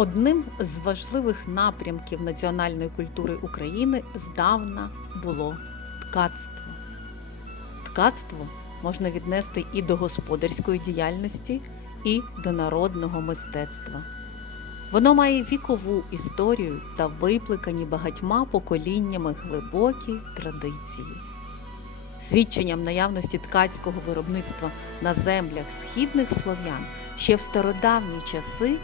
Одним з важливих напрямків національної культури України здавна було ткацтво. Ткацтво можна віднести і до господарської діяльності, і до народного мистецтва. Воно має вікову історію та викликані багатьма поколіннями глибокі традиції. Свідченням наявності ткацького виробництва на землях східних слов'ян ще в стародавні часи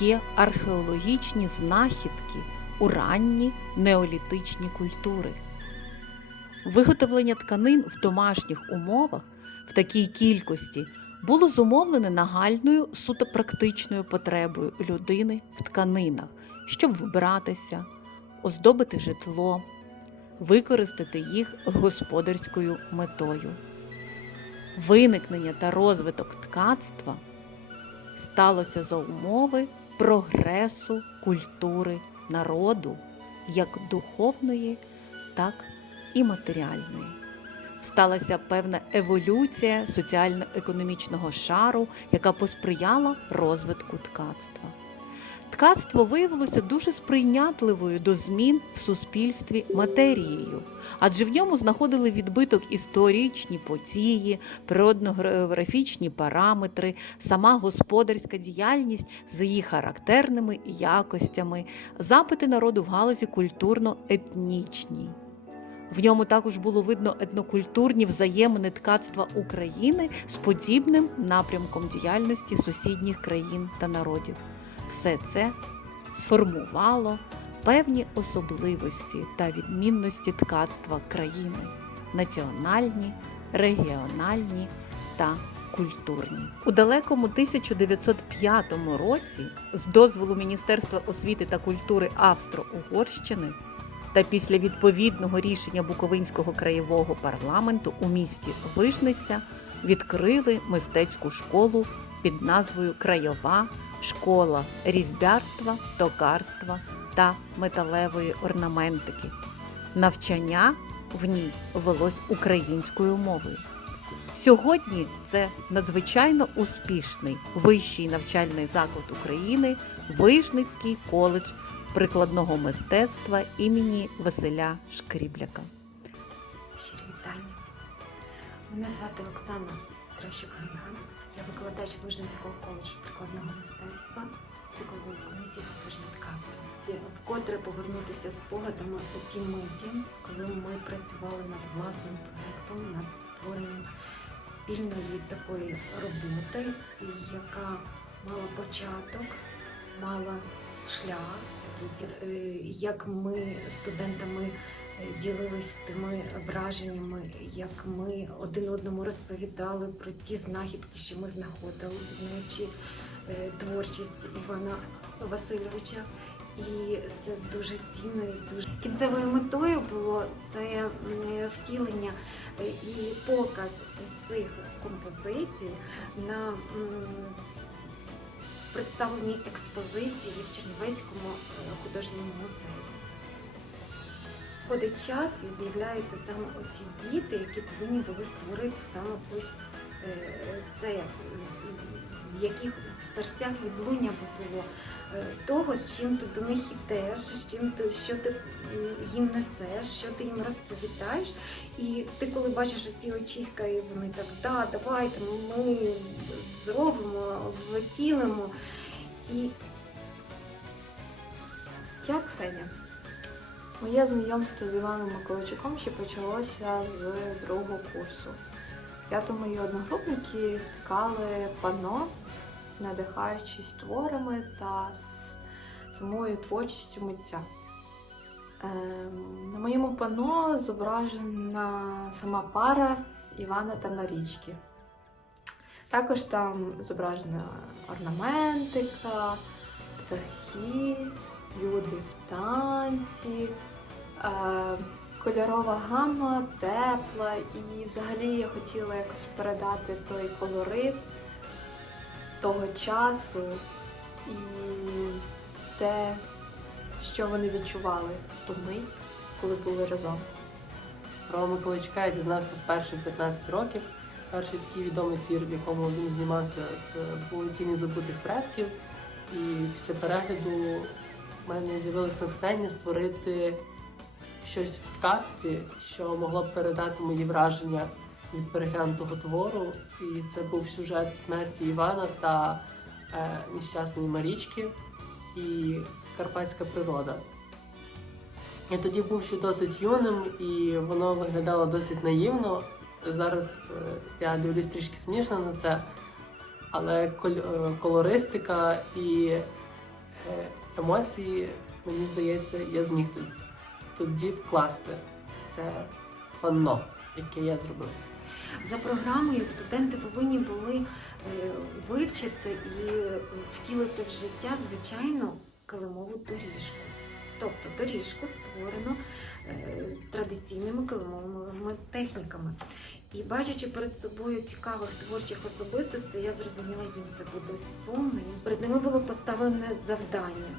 є археологічні знахідки у ранні неолітичні культури. Виготовлення тканин в домашніх умовах в такій кількості було зумовлене нагальною суто практичною потребою людини в тканинах, щоб вбиратися, оздобити житло, використати їх господарською метою. Виникнення та розвиток ткацтва сталося за умови прогресу культури народу як духовної, так і матеріальної. Сталася певна еволюція соціально-економічного шару, яка посприяла розвитку ткацтва. Ткацтво виявилося дуже сприйнятливою до змін в суспільстві матерією, адже в ньому знаходили відбиток історичні події, природно-географічні параметри, сама господарська діяльність з її характерними якостями, запити народу в галузі культурно-етнічній. В ньому також було видно етнокультурні взаємини ткацтва України з подібним напрямком діяльності сусідніх країн та народів. Все це сформувало певні особливості та відмінності ткацтва країни національні, регіональні та культурні. У далекому 1905 році, з дозволу Міністерства освіти та культури Австро-Угорщини та після відповідного рішення Буковинського краєвого парламенту у місті Вижниця відкрили мистецьку школу під назвою Краєва школа різьбярства, токарства та металевої орнаментики. Навчання в ній велось українською мовою. Сьогодні це надзвичайно успішний вищий навчальний заклад України Вижницький коледж прикладного мистецтва імені Василя Шкрібляка. Щирі вітання. Мене звати Оксана. Я викладач Вижницького коледжу прикладного мистецтва циклової комісії «Вижне ткацтво». І Вкотре повернутися спогадами у ті миті, коли ми працювали над власним проєктом, над створенням спільної такої роботи, яка мала початок, мала шлях, як ми студентами е, ділились тими враженнями, як ми один одному розповідали про ті знахідки, що ми знаходили, знаючи е, творчість Івана Васильовича. І це дуже цінно і дуже кінцевою метою було це втілення е, і показ цих композицій на представленій експозиції в Чернівецькому е, художньому музеї. Ходить час і з'являються саме оці діти, які повинні були створити саме ось е, це, в яких в серцях відлуння би було е, того, з чим ти до них ідеш, з чим ти, що ти їм несеш, що ти їм розповідаєш. І ти, коли бачиш ці очиська, і вони так, да, давайте, ми зробимо, втілимо. І Я Ксенія. Моє знайомство з Іваном Миколайчуком ще почалося з другого курсу. П'ято мої одногрупники ткали пано, надихаючись творами та самою творчістю митця. Ем, На моєму пано зображена сама пара Івана та Марічки. Також там зображена орнаментика, птахи, люди в танці, е, кольорова гама тепла, і взагалі я хотіла якось передати той колорит того часу і те, що вони відчували в ту мить, коли були разом. Про Миколайчука я дізнався вперше в 15 років. Перший такий відомий твір, в якому він знімався, це були тіні забутих предків. І після перегляду в мене з'явилось натхнення створити щось в ткацтві, що могло б передати мої враження від переглянутого твору. І це був сюжет смерті Івана та е, нещасної Марічки і карпатська природа. Я тоді був ще досить юним, і воно виглядало досить наївно. Зараз е, я дивлюсь трішки смішно на це, але е, колористика і е, емоції, мені здається, я зміг тоді вкласти це панно, яке я зробив. За програмою студенти повинні були вивчити і втілити в життя звичайну килимову доріжку. Тобто доріжку створено традиційними килимовими техніками. І бачачи перед собою цікавих творчих особистостей, я зрозуміла, їм це буде сумно. Перед ними було поставлене завдання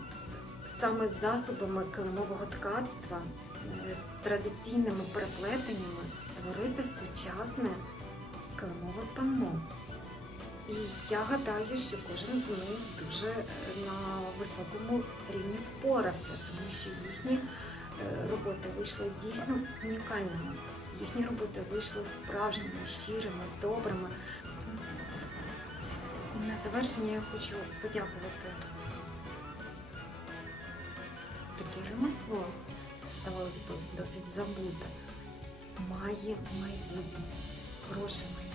саме засобами килимового ткацтва, е, традиційними переплетеннями створити сучасне килимове панно. І я гадаю, що кожен з них дуже е, на високому рівні впорався, тому що їхні роботи вийшли дійсно унікальними. Їхні роботи вийшли справжніми, щирими, добрими. На завершення я хочу подякувати. Таке ремесло, здавалось би, досить забуте, має майбутнє, хороше майбутнє.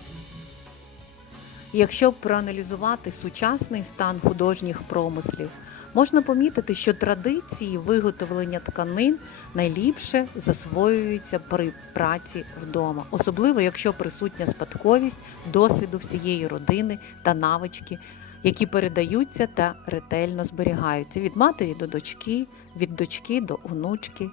Якщо проаналізувати сучасний стан художніх промислів, можна помітити, що традиції виготовлення тканин найліпше засвоюються при праці вдома, особливо якщо присутня спадковість досвіду всієї родини та навички, які передаються та ретельно зберігаються від матері до дочки, від дочки до онучки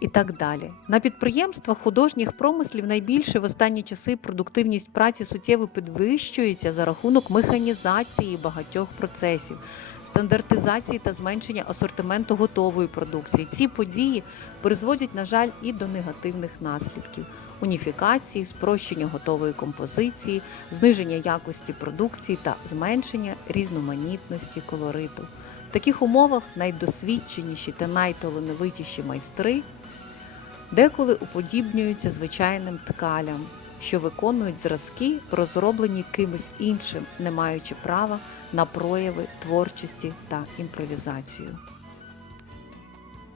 і так далі. На підприємствах художніх промислів найбільше в останні часи продуктивність праці суттєво підвищується за рахунок механізації багатьох процесів, стандартизації та зменшення асортименту готової продукції. Ці події призводять, на жаль, і до негативних наслідків. Уніфікації, спрощення готової композиції, зниження якості продукції та зменшення різноманітності колориту. В таких умовах найдосвідченіші та найталановитіші майстри деколи уподібнюються звичайним ткалям, що виконують зразки, розроблені кимось іншим, не маючи права на прояви творчості та імпровізацію.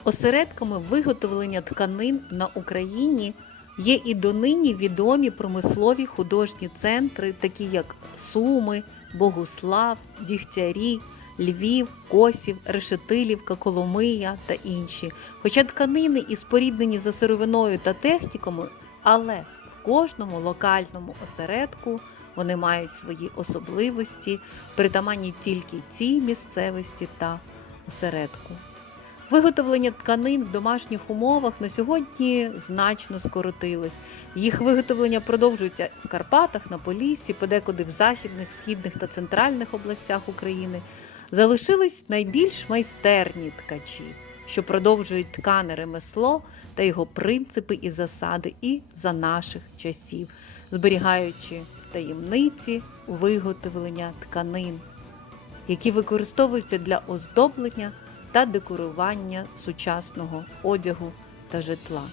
Осередками виготовлення тканин на Україні є і донині відомі промислові художні центри, такі як Суми, Богуслав, Дігтярі, Львів, Косів, Решетилівка, Коломия та інші. Хоча тканини і споріднені за сировиною та техніками, але в кожному локальному осередку вони мають свої особливості, притаманні тільки цій місцевості та осередку. Виготовлення тканин в домашніх умовах на сьогодні значно скоротилось. Їх виготовлення продовжується в Карпатах, на Поліссі, подекуди в західних, східних та центральних областях України. Залишились найбільш майстерні ткачі, що продовжують ткане ремесло та його принципи і засади і за наших часів, зберігаючи таємниці виготовлення тканин, які використовуються для оздоблення та декорування сучасного одягу та житла.